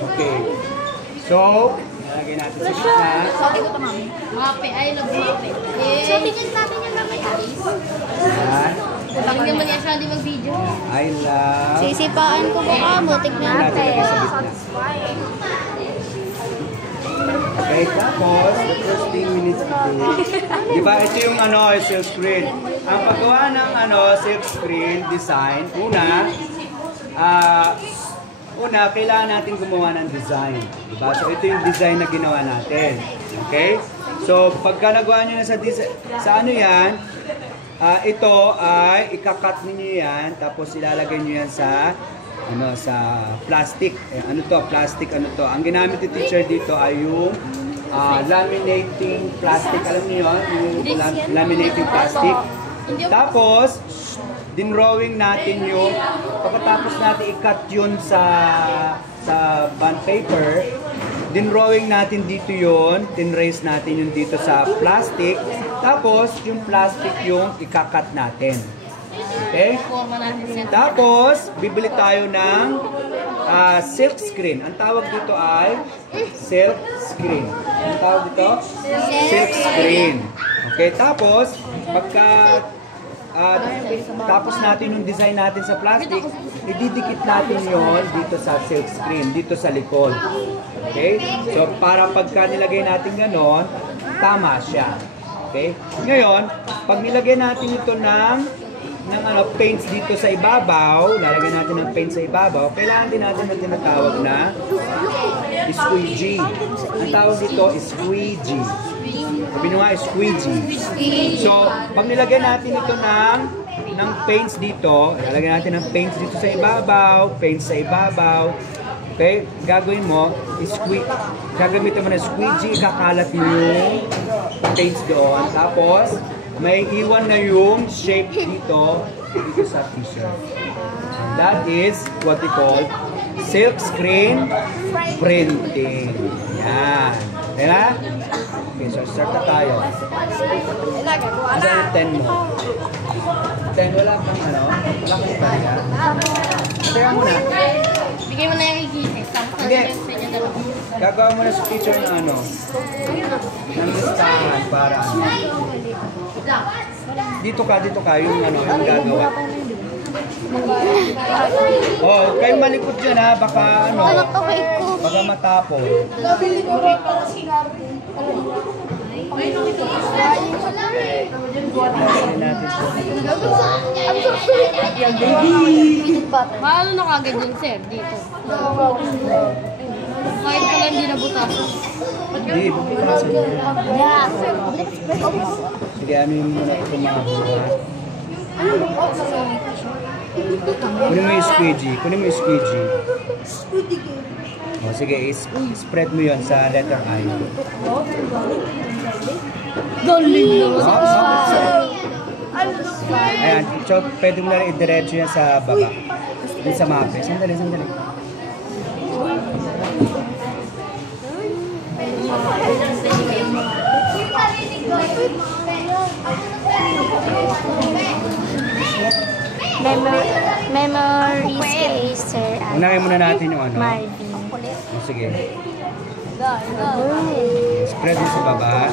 Okay. So, nalagay natin sa gitna. Mape, I love mape. So, tingnan natin yung namin guys. Ayan. Bakit naman niya siya di mag-video? I love. Sisipaan ko baka mo, tignan natin. Okay, tapos, the first thing we need to do, di ba, ito yung silk screen. Ang paggawa ng silk screen design, una, kailangan natin gumawa ng design. Diba? So, ito yung design na ginawa natin. Okay? So, pagka nagawa nyo na sa ano yan, ito ay ikakat ninyo yan, tapos ilalagay nyo yan sa sa plastic. Ano to? Plastic, ano to? Ang ginamit ni teacher dito ay yung laminating plastic. Alam niyo yun? Yung laminating plastic. Tapos, dinrawing natin yung, pagkatapos natin i-cut yun sa bond paper, dinrawing natin dito yun, tinrace natin yun dito sa plastic, tapos yung plastic yung ikakat natin. Okay? Tapos, bibili tayo ng silk screen. Ang tawag dito ay silk screen. Ang tawag dito? Silk screen. Okay, tapos, tapos natin yung design natin sa plastic, ididikit natin yon dito sa silk screen, dito sa likod. Okay? So, para pagka nilagay natin ganon, tama siya. Okay? Ngayon, pag nilagay natin ito ng paints dito sa ibabaw, lalagyan natin ng paint sa ibabaw, kailangan din natin na tinatawag na squeegee. Ang tawag dito is squeegee. Sabi nyo nga, squeegee. So, pag nilagay natin ito ng paints dito, lalagyan natin ng paints dito sa ibabaw, paints sa ibabaw, okay, gagawin mo, gagamitin mo na squeegee, kakalat yung paints doon, tapos, may iwan na yung shape dito sa t-shirt. That is what we call silk screen printing. Yan. Okay na? Okay, so start na tayo. Asa yung 10 mo? 10, wala kang wala kang kaya. Teka muna. Bigay mo na yung ikikis. Hindi. Gagawa mo na sa picture ng ng listahan para dito ka yung yung gagawa. Oh, kayo malikot dyan ha, baka baka matapon. Paano na kagad yun, sir, dito? Kahit pala hindi nabutasan. Hindi, bubutasan. Sige, ano yung muna ito mga buha? Kunin mo yung squeegee. Kunin mo yung squeegee. O, sige, spread mo yun sa letter I. Galing! Ayan, so pwede mo na rin i-diretso yan sa baba. Dun sa mape. Sandali. Memory space, sir. Unahin muna natin yung Marvin. O, sige. Spread mo sa baba.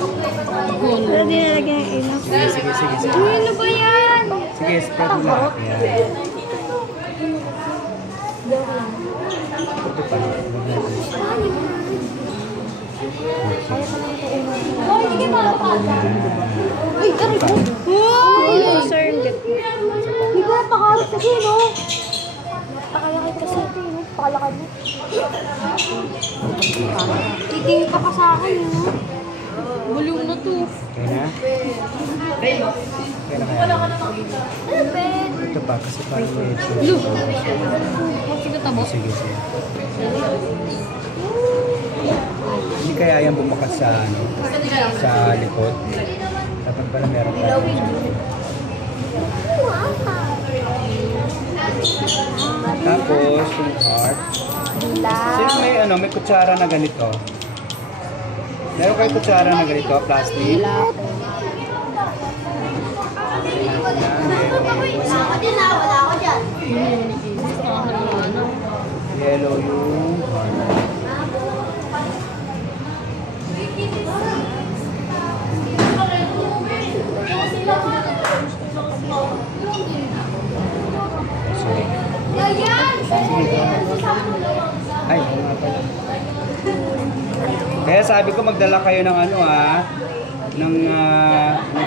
Pero dinalagyan yung ilaw. Sige. Ano ba yan? Sige, spread mo lahat. Yan. Ito pa. Uy, aray ko! Wow! Sir, hindi. Di ba, pakalak kasi, no? Pakalakad kasi ito, no? Pakalakad mo. Titingin ka pa sa akin, no? Bulong na to. Okay na? Okay na kaya? Ito pa, kasi parang medyo. Look! Sige, tabo. Sige. Hindi kaya yan bumakat sa likod. Dapat pala meron tayo. Tapos, yung heart. Sino may kutsara na ganito? Meron kayo kutsara na ganito, plastic? yellow yung heart. Ay, oo nga pala. Kaya sabi ko magdala kayo ng ano ng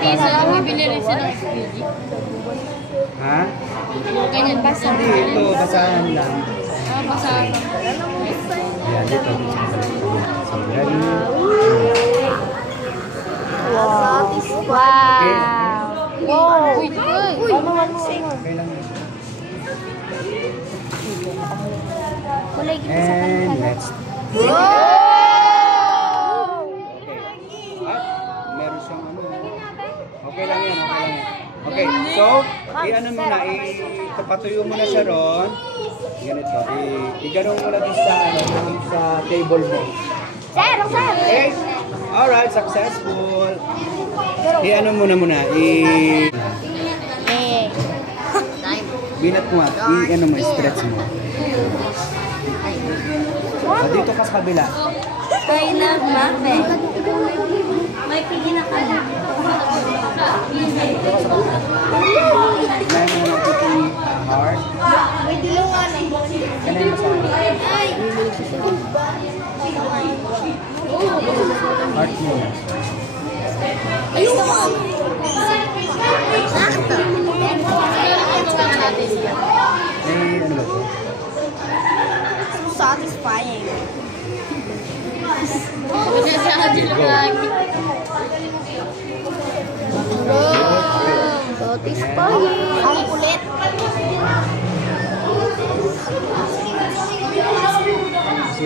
Isa, bibili rin sila ng Fuji. ha? Ganyan, basa. Hindi, ito, basahan lang. Basa. Ayan, dito. So, ready? Wow. Okay. Wow. Uy, Uy. Okay lang yun. Kulay kita sa And kanila. next. Wow! Okay. At meron siyang ano. Okay lang yan, okay lang yan. Okay, so, i-ano muna, ipapatuyo mo na siya ron. Ganito, i-ganong mo na din sa, sa table mo. Sir, sir. Okay? Alright, successful. I-ano muna, Eh. binat mo at i-ano mo, stretch mo. Dito ka sa kabila. I love Muppet. May pili na ka. Kailangan mo ng puting heart. May dilungan eh. Kailangan mo sa Ay! heart mo. Ayun mo! Sakto. Eh, ano ba ito? Satisfying. Satisfying. Ang kulit. Kasi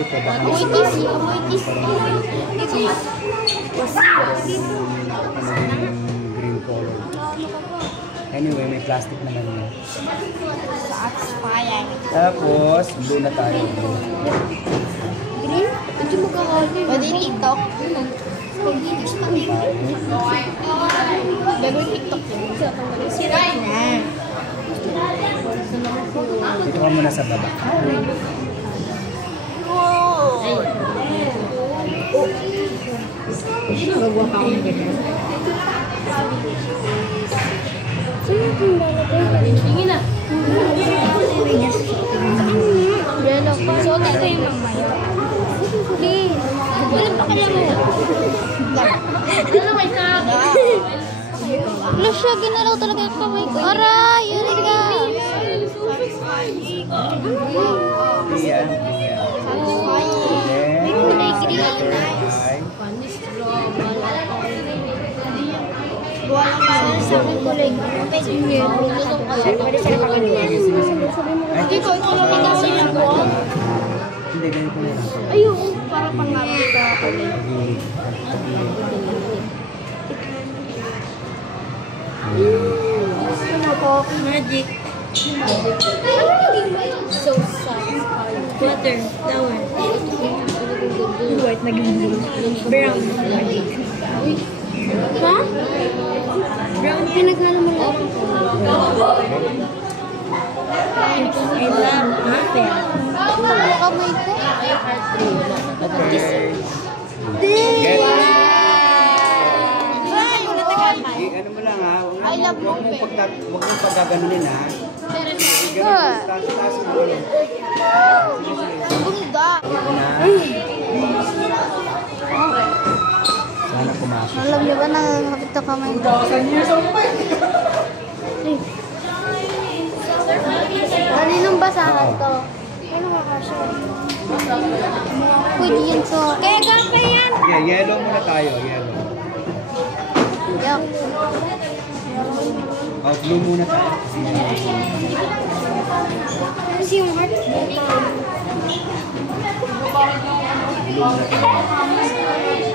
ito, baka Amoy tis. green color. Anyway, may plastic naman yun. Satisfying. Tapos, blue na tayo. Green? Ito mo kakali. Pwede TikTok. Gagawin TikTok yun. Sira na. Dito ka muna sa baba. Gagawa ka akong ganyan. Sige na. Yelo ko. Suotin ko yung mamaya. Please. Wala pa kaya mo. Ano may ka? Wala siya. Ginalaw talaga yung kamay ko. Aray! Yun ka. Iyan. May kulay green. Ay. Panis, drama. Buwan lang sa akin kulay green. Sige. Pwede siya napakagyan. Dito, ito lang yung kasi ng buwan. Hindi, ganito na lang. Ayun, para pangarap ka kulay. Ano po? Magic. So satisfying. Water, flower. White, naging blue. Brown, magic. Ha? Brown, pinaghalo mo lang. I love Muppet. Ano kamay ko? Okay. Wow! Ano mo lang ha, I love huwag mong pagkaganunin ha. Good. Taas mo ulit. Bunda. Ito na. Sana pumasok. Alam niyo ba nakakapit na kamay ko? Kaninong basahan to? Ano makakasya? Pwede yun to. Kaya gapa yan! Yeah, yellow muna tayo, yellow. Yuck. Oh, blue muna tayo. Kasi yung heart. Blue muna tayo.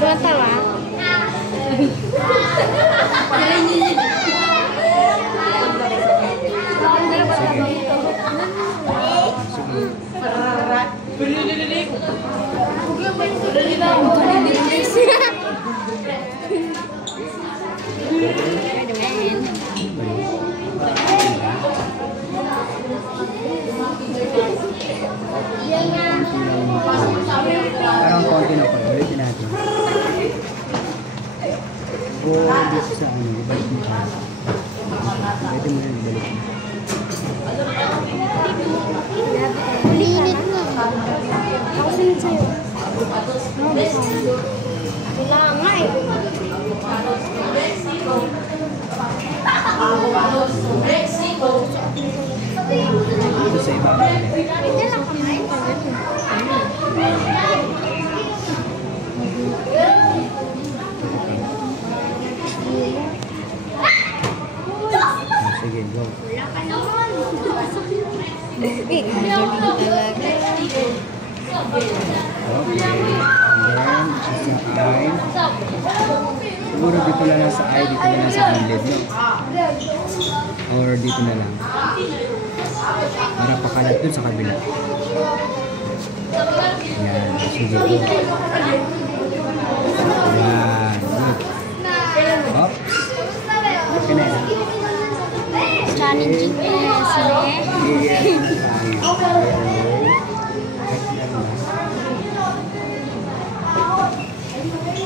Bata lang. Sige. Parang konti na pa. Ulitin natin. Go dito sa ano. Ibalik mo siya. Pwede mo rin ibalik mo. Ulinit na. Ako sinit sa'yo. Wala nga eh. Dito sa iba. Hindi lang kamay. Sige, go. Eh, magaling talaga. Okay. And then, sa eye. Siguro dito na lang sa eye, dito na lang sa eyelid, no? Or dito na lang. Para pakalat dun sa kabila. Yan. Sige, go. Yan. Good. Oops. Okay na yan. Challenging test, eh.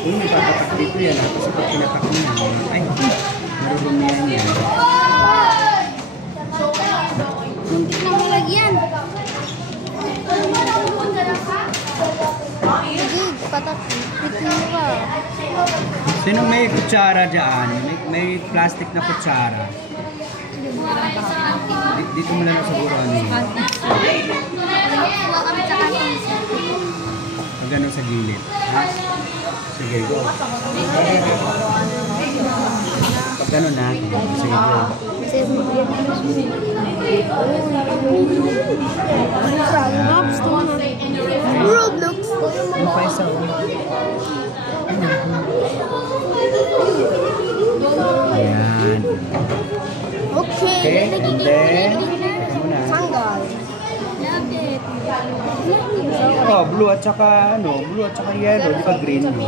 Uy, may papatak dito yan. Kasi pag pinatak mo yan, ay, marurumihan yan. Muntik na malagyan. Sige, patak. Pitin mo ka. Sino may kutsara dyan? May plastic na kutsara. Dito mo lang siguro ano yun. Pag ano sa gilid. Ha? Sige, go. Pag ano na, sige, go. Roblox. Ano pa isa? Ayan. Okay. Okay, and then, teka muna. Sanggal. Oh, blue at saka ano, blue at saka yellow, di ba green? No?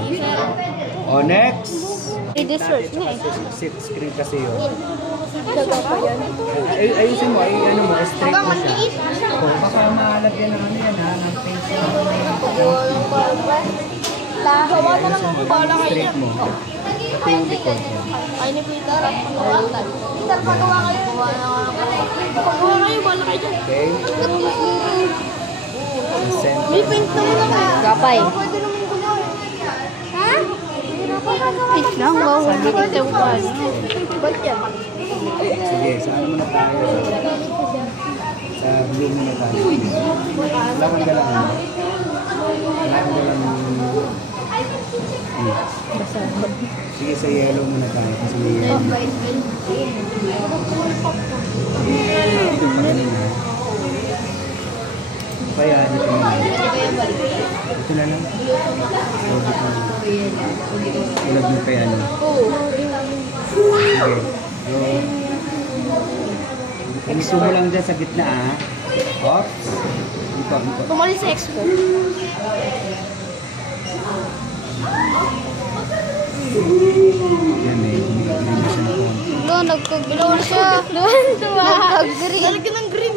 Oh, next. I-dessert na eh. Sit screen kasi yun. Gaga pa yan. Ayusin mo, ano mo, straight Hanggang mo siya. maliit. Oh, baka malagyan ng ano yan ha, ng face. Lahawa na lang ako bala kayo. Straight mo. Ito yung likod. Ay, ni Peter. Peter, pagawa kayo. Pagawa kayo, bala kayo dyan. Okay? Center. May paint naman ako. Kapay. Pwede naman gumawa. Ha? Paint lang, wow. Pwede ko ba? Ba't yan? Sige, saan muna tayo? Sa blue muna tayo. Lakad ka lang. Lakad ka lang. Sige, sa yellow muna tayo. Kasi may yellow. Dito pa kanina. Kaya, dito na lang. Dito na lang. O, dito na lang. Tulad mo kaya ano. Sige. Go. Gusto mo lang dyan sa gitna ah. Oops. Ito. Tumalis sa expo. Yan eh. Hindi siya na konti. No, nagkag-green siya. Doon, tuwa. Nagkag-green. Nalagyan ng green.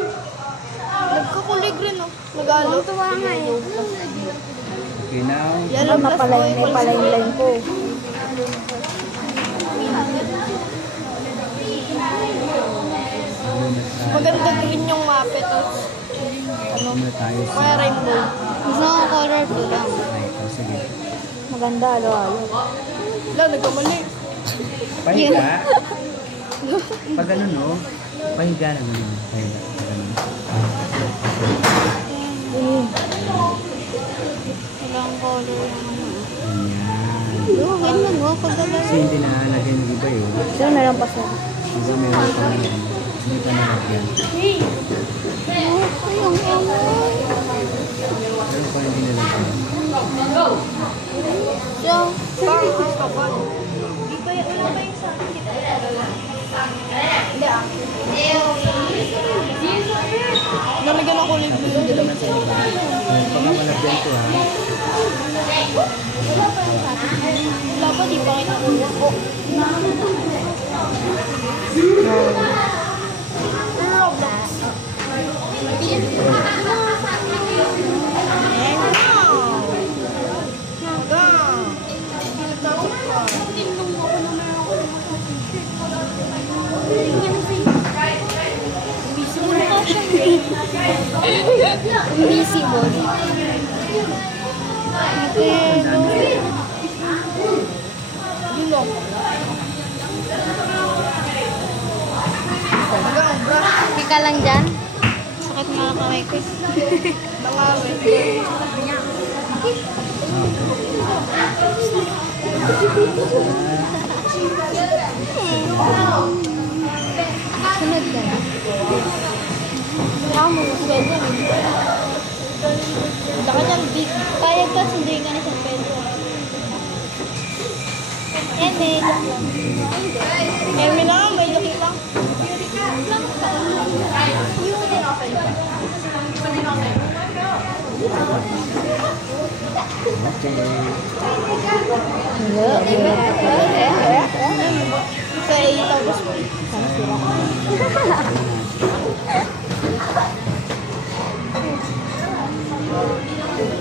Nagkakulay green, oh. Nag-alo. Tuwa nga eh. Okay, now. Yellow na pala yung line ko. Maganda green yung mapet, oh. Ano muna tayo sa... May rainbow. Gusto ko color blue lang. Ay, oh, sige. Maganda, alo-alo. Wala, nagkamali. Pahiga. Pag ano no, pahiga na gano'n. Pahiga. Walang color lang naman. Ayan. Oo, ganyan mo. Pagdala. Kasi hindi nakalagay ng iba yun. So, meron pa siya. Diba meron pa rin. Hindi pa nalagyan. Oh, ayun, Meron pa hindi nalagyan. So, parang kapal. Di ba yung ulang ba yung sa akin? Hindi ah. Nalagyan ako ulit. Tapos hindi naman sa iba. Pag wala lalagyan ko ha. Wala pa, di pa kinakuha ko. Busy mo. Ika lang dyan. Sakit nga ang kamay ko. Sunod ka na. Ako mo, sweldo. Baka dyan, big. Payag ka, sunduin ka na sa sweldo. Eme. Eme lang, may laki lang. Sa 8 tapos mo. Sana sila.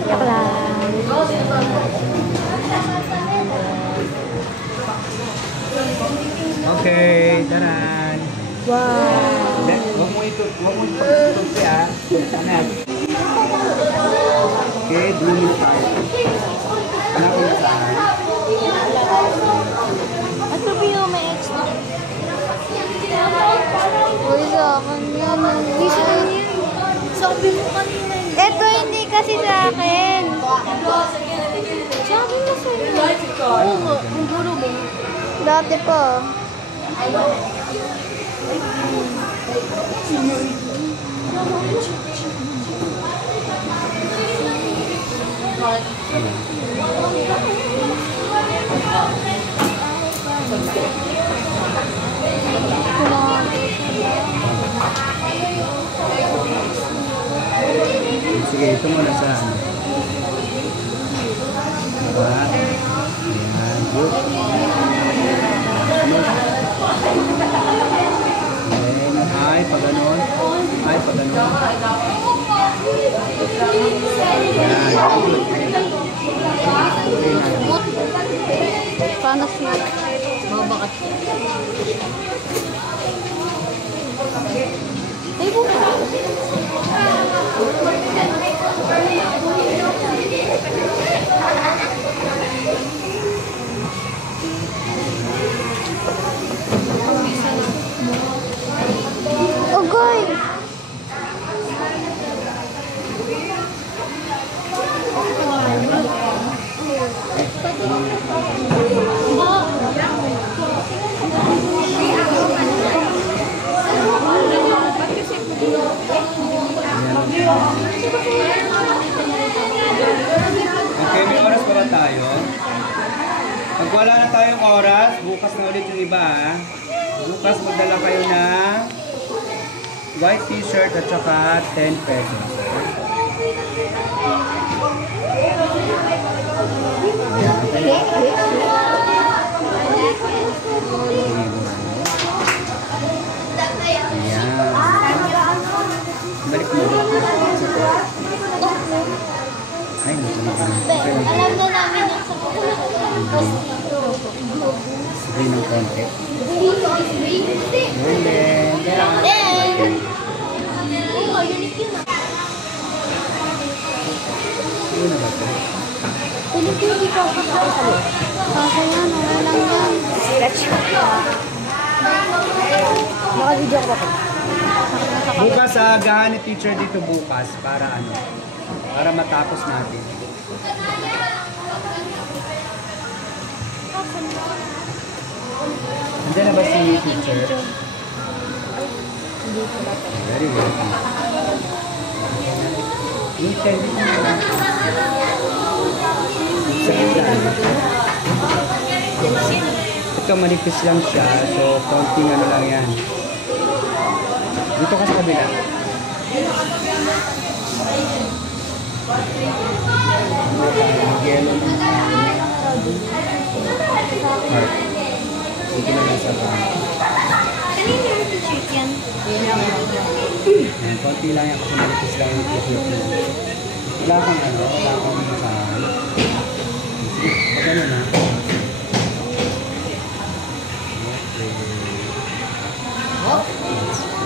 Yak lang. Okay, taran. Wow. Huwag mo pagtutup ha. Anak. Okay, blooming tayo. Anak ko na saan? At sabihin mo may extra. Uy, sa akin yan. Sabi mo kanina. Ito hindi kasi sa akin. Sabi mo sa'yo. Oo nga, ang gulo mo. Dati pa. Sige, ito muna sa ano. Diba? Ayan, good. Then, ay, pag ganon. Ay, pag ganon. Ayan, good. Okay na. Paano siya? Babakat siya. Ay, buka. Ogoy! Okay, may oras pa ba tayo? Pag wala na tayong oras, bukas na ulit yung iba ha. Bukas magdala kayo ng white t-shirt at saka 10 pesos. Ayan. Balik mo. Ay, okay. Alam na namin yung sa Sige ng konti. Ano ba ito? Pilipili ko ako sa Kasi yan, wala lang yan. stretch. Naka-video ko ba ito? Bukas agahan ni teacher dito bukas para ano? Para matapos natin. Nandiyan na ba si teacher? Very good. Yung 10 dito na. Ito manipis lang siya, so konting ano lang yan. Dito ka sa kabila. Mag-yellow na. Heart. Dito na lang sa bahay. Kanina yung t-shirt yan. Konti lang yan kasi malipis lang yung t-shirt mo. Wala kang ano, wala kang masahan. Pag ano na.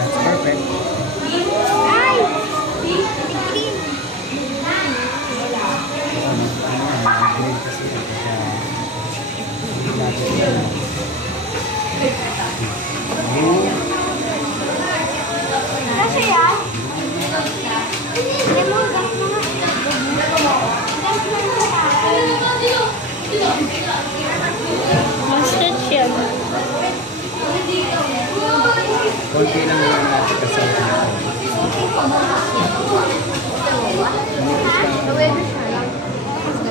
That's perfect. Ay! Grade kasi ito siya. Hindi natin siya. Kasi yan? Lemon, gamit mo nga. Mustard yan. Konti lang naman natin kasi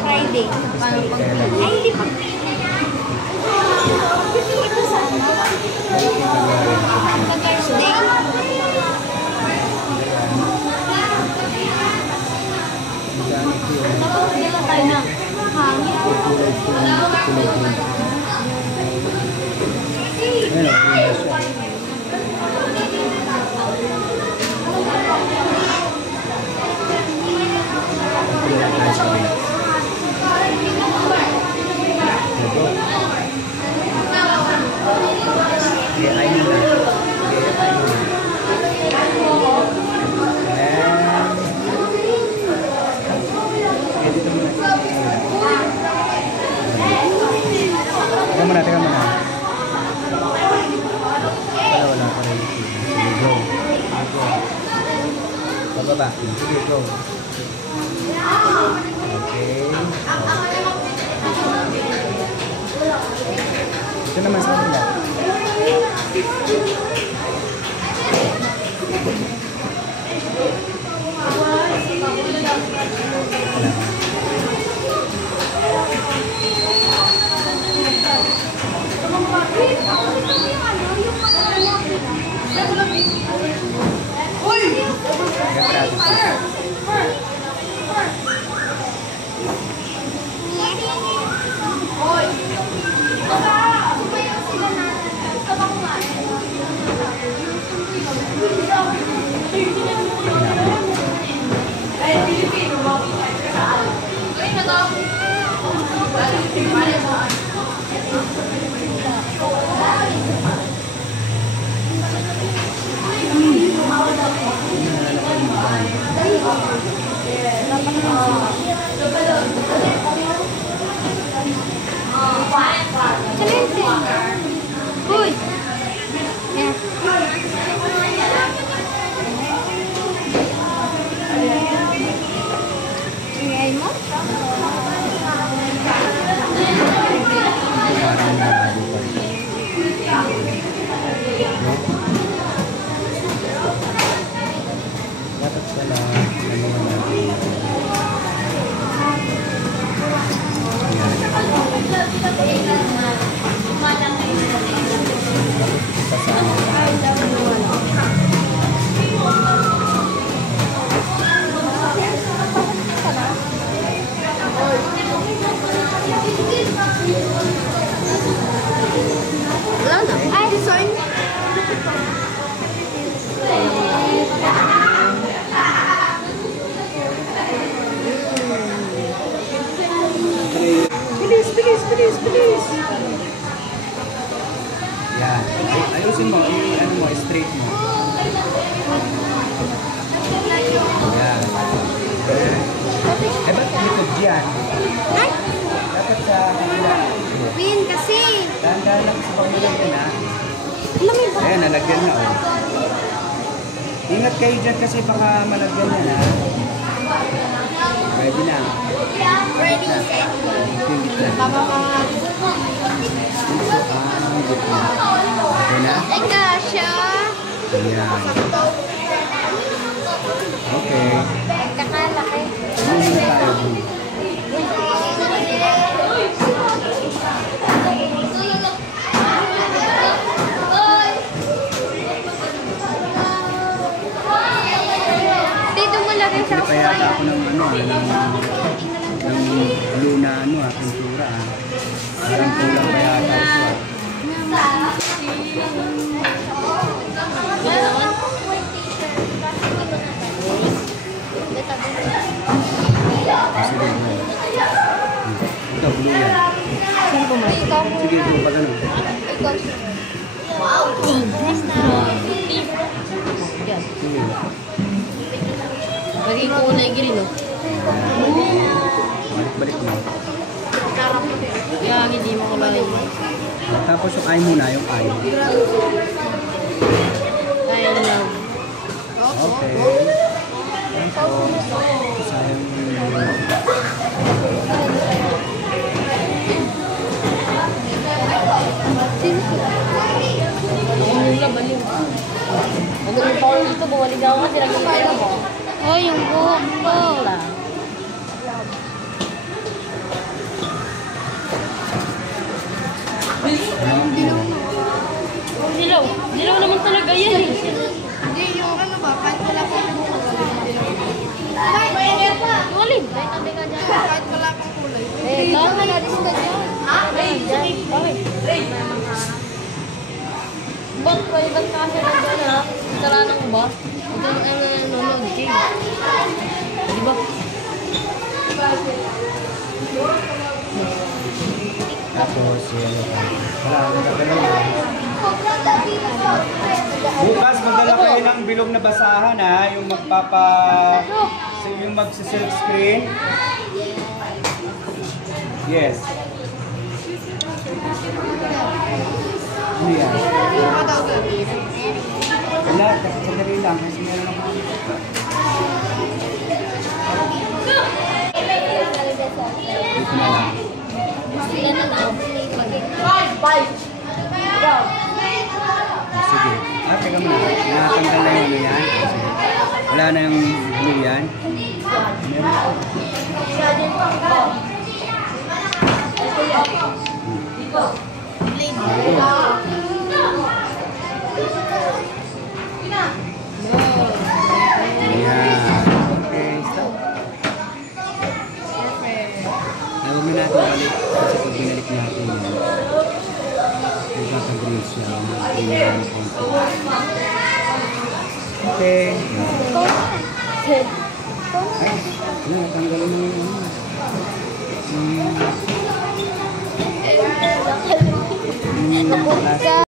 Friday. Ay, hindi pa. Ito sana. Thursday. Tapos dito tayo na. Hangin. Teka muna. Wala pa rin. Sige, go. Pababa. Sige, go. Okay. Ito naman sa kanila. Uy! Yeah. Ingay mo? Dapat pala ano Wala na. Ay, sorry. Bilis! Yan. Ayusin mo, ano mo, straight mo. Yan. Eh, ba't likod yan? Ay! Dapat sa kanila. Win kasi. Dahan-dahan lang sa paglalagyan, ha? Lamig ba? Ayan, nalagyan na, oh. Ingat kayo dyan kasi baka malagyan yan, ha? Ready na. Ready, set. Tama mga. Okay na? Eka, siya. Ayan. Okay. Kakalaki. Ano na tayo? Dito mo lagay sa Kaya ako ng ano, ng Sige, go. Ito, blue yan. Sino po mas? Ikaw. Sige, go pa ganun. Ikaw. Wow! Nice na. Yan. Sige. Maging kulay green, no? Balik-balik mo. Kaya hindi mo kulay. Tapos yung eye muna, yung eye. I love. Okay. Sayang Ang laban yun. Magaling pa ako dito. Bumalik ako kasi nagkakaya mo. Oh, yung buhok ko. Wala. Dilaw. Dilaw naman talaga yan eh. Hindi, yung ano ba? Kahit wala pang buhok. Walid. Tabi ka dyan. Kahit wala pang kulay. Eh, ikaw ka natin ka dyan. Bakit? Ba't pa ibang kasi na dyan ha? Karanang ba? Ito ang nanonood game. Di ba? tapos wala, nagkagalaw. Bukas magdala kayo ng bilog na basahan ha, yung yung magsi-silk screen. Yes. Ano yan? Wala, sandali lang kasi meron ako. Dito na lang. Sige. Teka muna. Nakatanggal na yung ano yan. Sige. Wala na yung blue yan. Meron. Okay, stop. Huwag na natin balik kasi pag binalik natin yan, magkakagreen siya. Okay. Ay, natanggal mo yung ano. Kapag ka